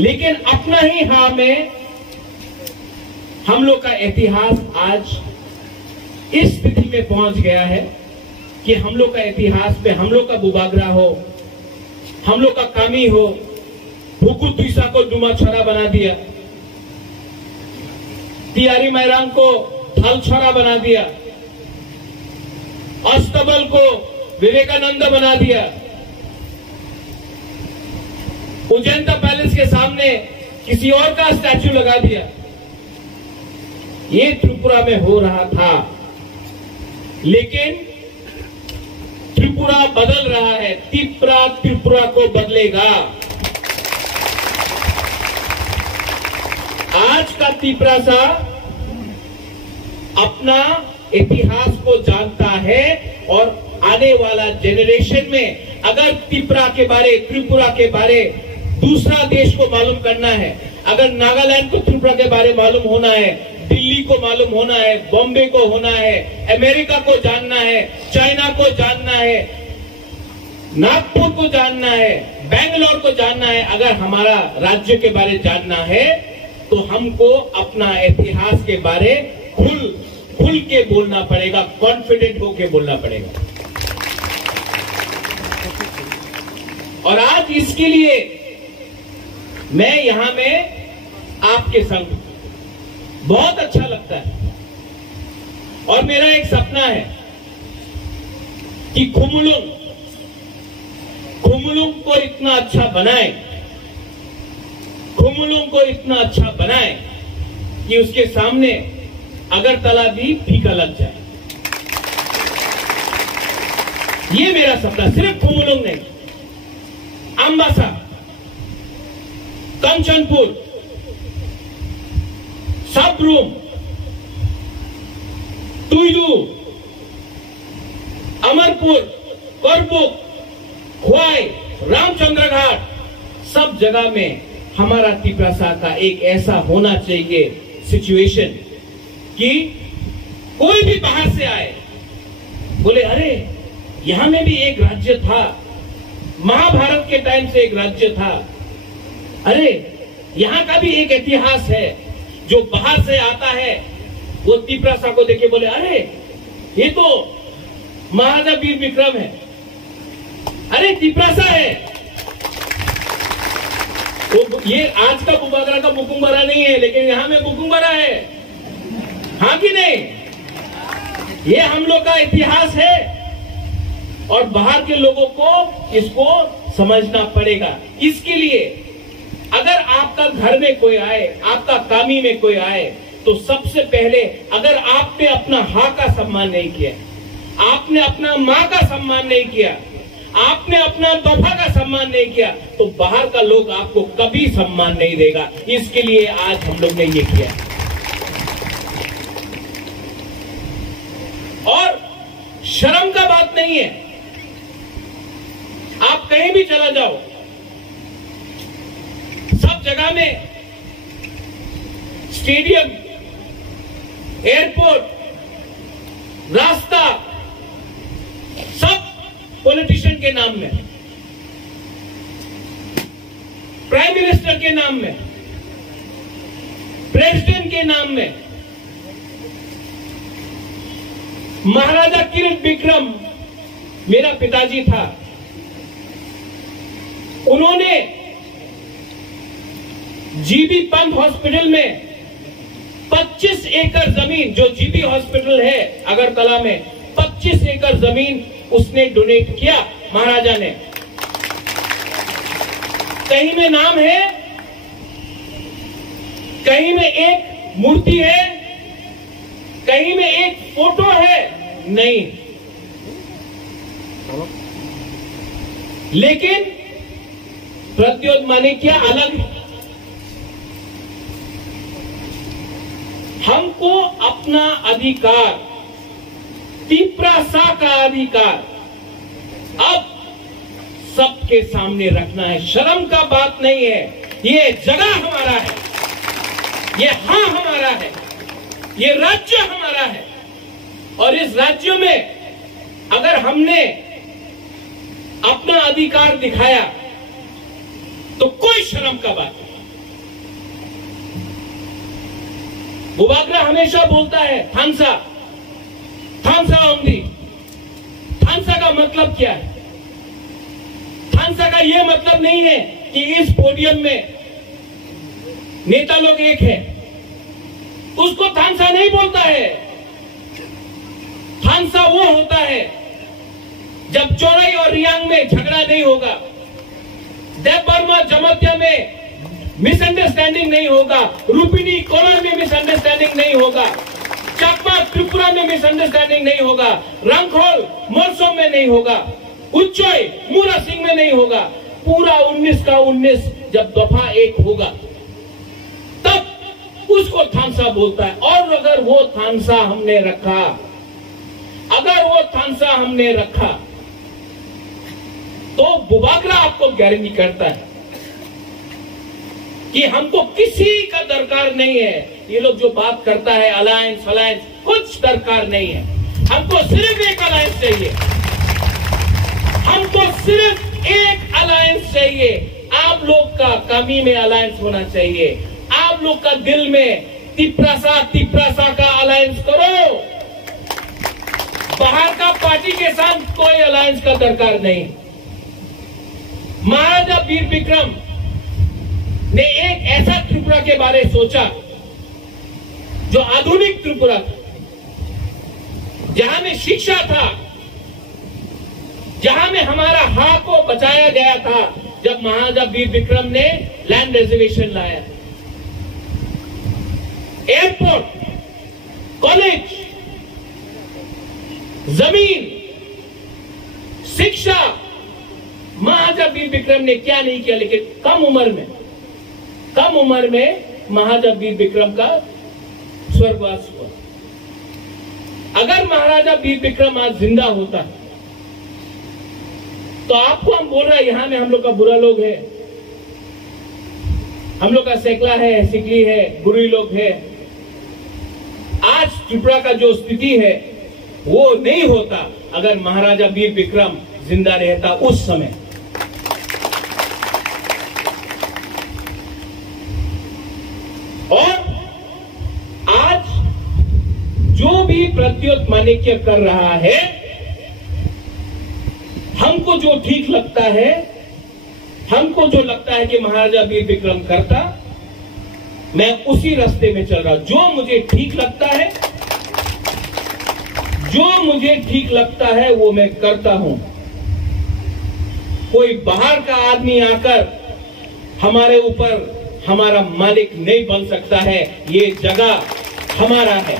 लेकिन अपना ही हाँ में हम लोग का इतिहास आज इस स्थिति में पहुंच गया है कि हम लोग का इतिहास पे हम लोग का बुबागरा हो, हम लोग का कामी हो, भुकु तुइसा को डुमा छोरा बना दिया, तियारी मैरांग को थल छोरा बना दिया, अस्तबल को विवेकानंद बना दिया, उजैनता पैलेस के सामने किसी और का स्टैचू लगा दिया। ये त्रिपुरा में हो रहा था, लेकिन त्रिपुरा बदल रहा है। त्रिपुरा को बदलेगा। आज का त्रिपुरा सा अपना इतिहास को जानता है और आने वाला जेनरेशन में अगर त्रिपुरा के बारे दूसरा देश को मालूम करना है, अगर नागालैंड को त्रिपुरा के बारे मालूम होना है, दिल्ली को मालूम होना है, बॉम्बे को होना है, अमेरिका को जानना है, चाइना को जानना है, नागपुर को जानना है, बेंगलोर को जानना है, अगर हमारा राज्य के बारे जानना है तो हमको अपना इतिहास के बारे खुल के बोलना पड़ेगा, कॉन्फिडेंट होके बोलना पड़ेगा। और आज इसके लिए मैं यहां में आपके संग बहुत अच्छा लगता है और मेरा एक सपना है कि खुमुलुंग को इतना अच्छा बनाए कि उसके सामने अगरतला भी फीका लग जाए। ये मेरा सपना, सिर्फ खुमुलुंग नहीं, अंबासा, कंचनपुर, सबरूम, तुइलू, अमरपुर, करबुक, खुआई, रामचंद्र घाट, सब जगह में हमारा त्रिपुरा का एक ऐसा होना चाहिए सिचुएशन कि कोई भी बाहर से आए बोले अरे यहां में भी एक राज्य था, महाभारत के टाइम से एक राज्य था, अरे यहां का भी एक इतिहास है। जो बाहर से आता है वो त्रिपुरा को देखे बोले अरे ये तो महाराजा वीर विक्रम है, अरे त्रिपुरा है। तो ये आज का बुबागरा का बुकुम्बरा नहीं है, लेकिन यहां में बुकुम्बरा है, हाँ कि नहीं? ये हम लोग का इतिहास है और बाहर के लोगों को इसको समझना पड़ेगा। इसके लिए अगर आपका घर में कोई आए, आपका कामी में कोई आए, तो सबसे पहले अगर आपने अपना हाँ का सम्मान नहीं किया, आपने अपना माँ का सम्मान नहीं किया, आपने अपना तोहफा का सम्मान नहीं किया, तो बाहर का लोग आपको कभी सम्मान नहीं देगा। इसके लिए आज हम लोग ने ये किया। और शर्म का बात नहीं है, आप कहीं भी चला जाओ, सब जगह में स्टेडियम, एयरपोर्ट, रास्ता, सब पॉलिटिशियन के नाम में, प्राइम मिनिस्टर के नाम में, प्रेसिडेंट के नाम में। महाराजा किरीट विक्रम मेरा पिताजी था, उन्होंने जीबी पंत हॉस्पिटल में 25 एकड़ जमीन, जो जीबी हॉस्पिटल है अगरतला में, 25 एकड़ जमीन उसने डोनेट किया महाराजा ने। कहीं में नाम है, कहीं में एक मूर्ति है, कहीं में एक फोटो है, नहीं। लेकिन प्रद्योत माने क्या अलग है। हमको अपना अधिकार, त्रिपुरा का अधिकार अब सबके सामने रखना है। शर्म का बात नहीं है, ये जगह हमारा है, ये हाँ हमारा है, ये राज्य हमारा है। और इस राज्य में अगर हमने अपना अधिकार दिखाया तो कोई शर्म का बात नहीं। बुबागरा हमेशा बोलता है थानसा, थानसा ओंदी। थानसा का मतलब क्या है? थानसा का यह मतलब नहीं है कि इस पोडियम में नेता लोग एक है, उसको थानसा नहीं बोलता है। थानसा वो होता है जब चौराई और रियांग में झगड़ा नहीं होगा, देव बर्मा जमत्या में मिसअंडरस्टैंडिंग नहीं होगा, रुपिनी कोलर में मिसअंडरस्टैंडिंग नहीं होगा, चाकमा त्रिपुरा में मिसअंडरस्टैंडिंग नहीं होगा, रंगखोल मोरसोम में नहीं होगा, उच्चोई मूरा सिंह में नहीं होगा। पूरा 19 का 19 जब दफा एक होगा तब उसको थानसा बोलता है। और अगर वो थानसा हमने रखा, अगर वो थानसा हमने रखा तो बुबागरा आपको गारंटी करता है कि हमको किसी का दरकार नहीं है। ये लोग जो बात करता है अलायंस अलायंस, कुछ दरकार नहीं है। हमको सिर्फ एक अलायंस चाहिए, हमको सिर्फ एक अलायंस चाहिए। आप लोग का कमी में अलायंस होना चाहिए। आप लोग का दिल में तिप्रासा का अलायंस करो। बाहर का पार्टी के साथ कोई अलायंस का दरकार नहीं। महाराजा वीर विक्रम ने एक ऐसा त्रिपुरा के बारे सोचा जो आधुनिक त्रिपुरा था, जहां में शिक्षा था, जहां में हमारा हक को बचाया गया था। जब महाराजा वीर विक्रम ने लैंड रिजर्वेशन लाया, एयरपोर्ट, कॉलेज, जमीन, शिक्षा, महाराजा वीर विक्रम ने क्या नहीं किया। लेकिन कम उम्र में महाराजा वीर विक्रम का स्वर्गवास हुआ। अगर महाराजा वीर विक्रम आज जिंदा होता तो आपको हम बोल रहे हैं यहां में हम लोग का बुरा लोग है, हम लोग का सेकला है, सिकली है, बुरी लोग है। आज त्रिपुरा का जो स्थिति है वो नहीं होता अगर महाराजा वीर विक्रम जिंदा रहता उस समय। और आज जो भी प्रत्युत माणिक्य कर रहा है, हमको जो ठीक लगता है, हमको जो लगता है कि महाराजा वीर विक्रम करता, मैं उसी रास्ते में चल रहा हूं। जो मुझे ठीक लगता है, जो मुझे ठीक लगता है वो मैं करता हूं। कोई बाहर का आदमी आकर हमारे ऊपर हमारा मालिक नहीं बन सकता है। ये जगह हमारा है।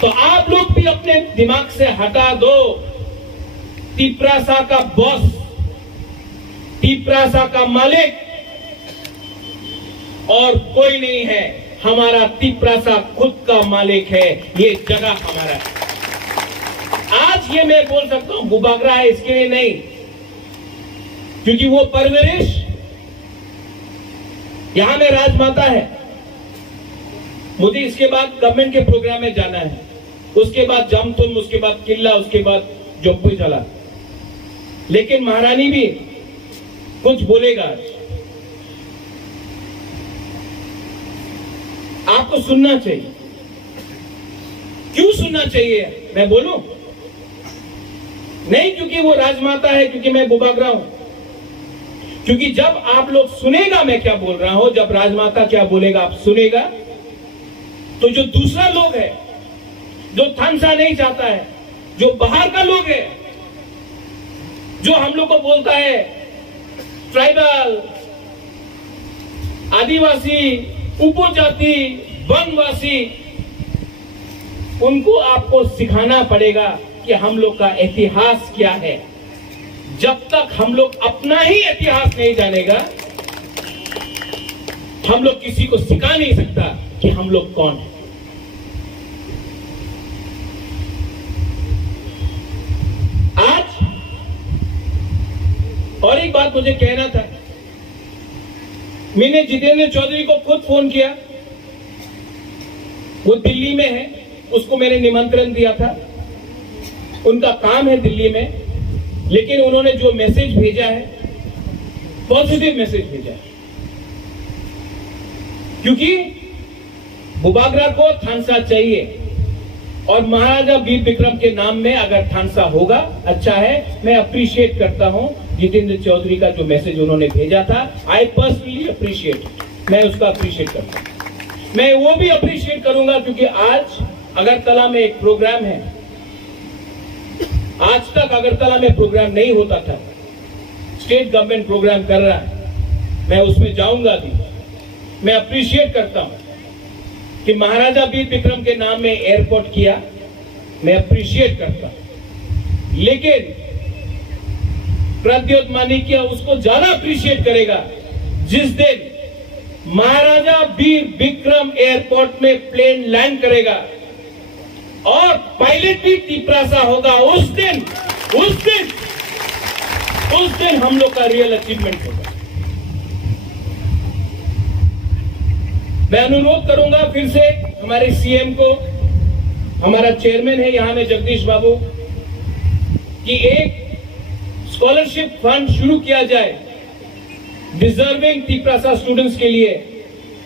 तो आप लोग भी अपने दिमाग से हटा दो तिप्रासा का बॉस, तिप्रासा का मालिक और कोई नहीं है। हमारा तिप्रासा खुद का मालिक है। ये जगह हमारा है। आज ये मैं बोल सकता हूं बुबागरा है इसके लिए नहीं, क्योंकि वो परवरिश यहां में राजमाता है। मुझे इसके बाद गवर्नमेंट के प्रोग्राम में जाना है, उसके बाद जामतुम, उसके बाद किला, उसके बाद जोपुई चला। लेकिन महारानी भी कुछ बोलेगा, आपको सुनना चाहिए। क्यों सुनना चाहिए मैं बोलूं? नहीं क्योंकि वो राजमाता है, क्योंकि मैं बुबागरा हूं। क्योंकि जब आप लोग सुनेगा मैं क्या बोल रहा हूं, जब राजमाता क्या बोलेगा आप सुनेगा, तो जो दूसरा लोग है, जो थानसा नहीं चाहता है, जो बाहर का लोग है, जो हम लोग को बोलता है ट्राइबल, आदिवासी, उपजाति, वनवासी, उनको आपको सिखाना पड़ेगा कि हम लोग का इतिहास क्या है। जब तक हम लोग अपना ही इतिहास नहीं जानेगा, हम लोग किसी को सिखा नहीं सकता कि हम लोग कौन है। आज और एक बात मुझे कहना था। मैंने जितेंद्र चौधरी को खुद फोन किया, वो दिल्ली में है, उसको मैंने निमंत्रण दिया था। उनका काम है दिल्ली में, लेकिन उन्होंने जो मैसेज भेजा है, पॉजिटिव मैसेज भेजा है। क्योंकि बुबागरा को थानसा चाहिए और महाराजा वीर विक्रम के नाम में अगर थानसा होगा अच्छा है। मैं अप्रिशिएट करता हूं जितेंद्र चौधरी का जो मैसेज उन्होंने भेजा था। आई पर्सनली अप्रिशिएट, मैं उसका अप्रिशिएट करता हूं। मैं वो भी अप्रिशिएट करूंगा क्योंकि आज अगरतला में एक प्रोग्राम है। आज तक अगरतला में प्रोग्राम नहीं होता था, स्टेट गवर्नमेंट प्रोग्राम कर रहा है, मैं उसमें जाऊंगा भी। मैं अप्रिशिएट करता हूं कि महाराजा वीर विक्रम के नाम में एयरपोर्ट किया, मैं अप्रिशिएट करता हूं। लेकिन प्रद्योत माणिक्य उसको ज्यादा अप्रिशिएट करेगा जिस दिन महाराजा वीर विक्रम एयरपोर्ट में प्लेन लैंड करेगा और पायलट भी तिपरासा होगा। उस दिन हम लोग का रियल अचीवमेंट होगा। मैं अनुरोध करूंगा फिर से हमारे सीएम को, हमारा चेयरमैन है यहां में जगदीश बाबू, कि एक स्कॉलरशिप फंड शुरू किया जाए डिजर्विंग तिपरासा स्टूडेंट्स के लिए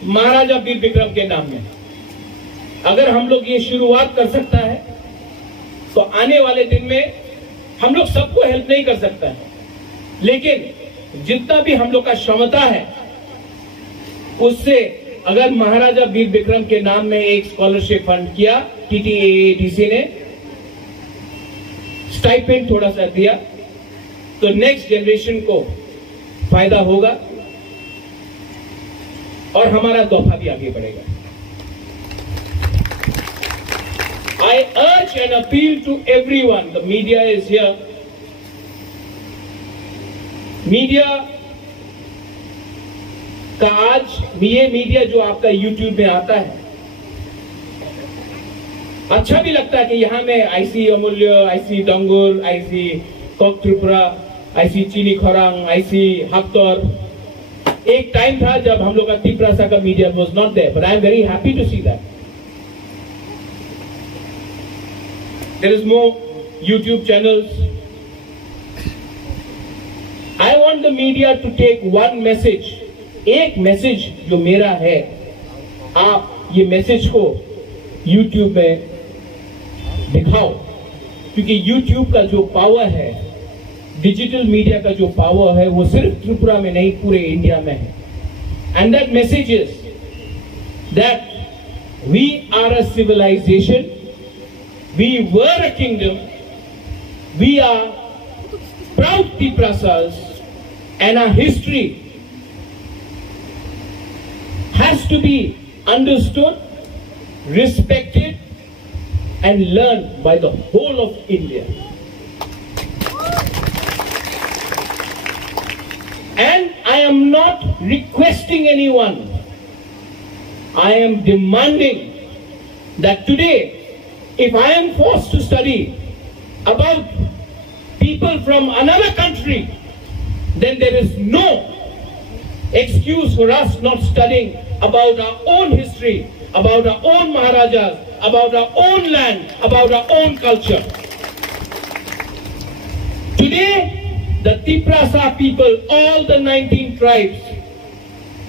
महाराजा वीर विक्रम के नाम में। अगर हम लोग ये शुरुआत कर सकता है तो आने वाले दिन में हम लोग सबको हेल्प नहीं कर सकता है, लेकिन जितना भी हम लोग का क्षमता है उससे अगर महाराजा वीर विक्रम के नाम में एक स्कॉलरशिप फंड किया, TTAATC ने स्टाइपेंड थोड़ा सा दिया, तो नेक्स्ट जनरेशन को फायदा होगा और हमारा तोहफा भी आगे बढ़ेगा। I urge and appeal to everyone. The media is here. Media का आज ये मीडिया जो आपका YouTube में आता है, अच्छा भी लगता है कि यहाँ में IC Amulya, IC Dangur, IC Kok Tripura, IC Chini Khorang, IC हफ्तौर। एक टाइम था जब हम लोग का तिपरासा का media was not there, but I am very happy to see that there is more YouTube channels. I want the media to take one message, एक message जो मेरा है, आप ये मैसेज को YouTube में दिखाओ, क्योंकि YouTube का जो पावर है, डिजिटल मीडिया का जो पावर है, वो सिर्फ त्रिपुरा में नहीं पूरे इंडिया में है। And that message is that we are a civilization. We were a kingdom. We are proud Tiprasas, and our history has to be understood, respected, and learned by the whole of India. And I am not requesting anyone. I am demanding that today, if I am forced to study about people from another country, then there is no excuse for us not studying about our own history, about our own Maharajas, about our own land, about our own culture. Today, the Tiprasa people, all the 19 tribes,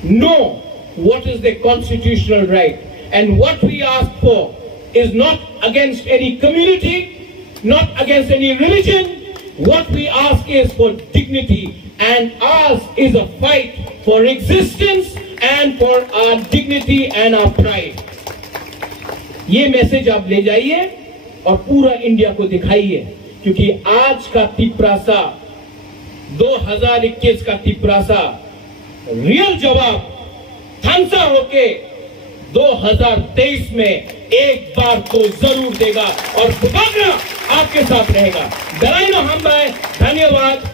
know what is their constitutional right, and what we ask for is not against any community, not against any religion. What we ask is for dignity, and ours is a fight for existence and for our dignity and our pride. ये message आप ले जाइए और पूरा India को दिखाइए, क्योंकि आज का तिपरासा, 2021 का तिपरासा रियल जवाब थानसा होके 2023 में एक बार तो जरूर देगा और बुबागरा आपके साथ रहेगा। दराइनो हम धन्यवाद।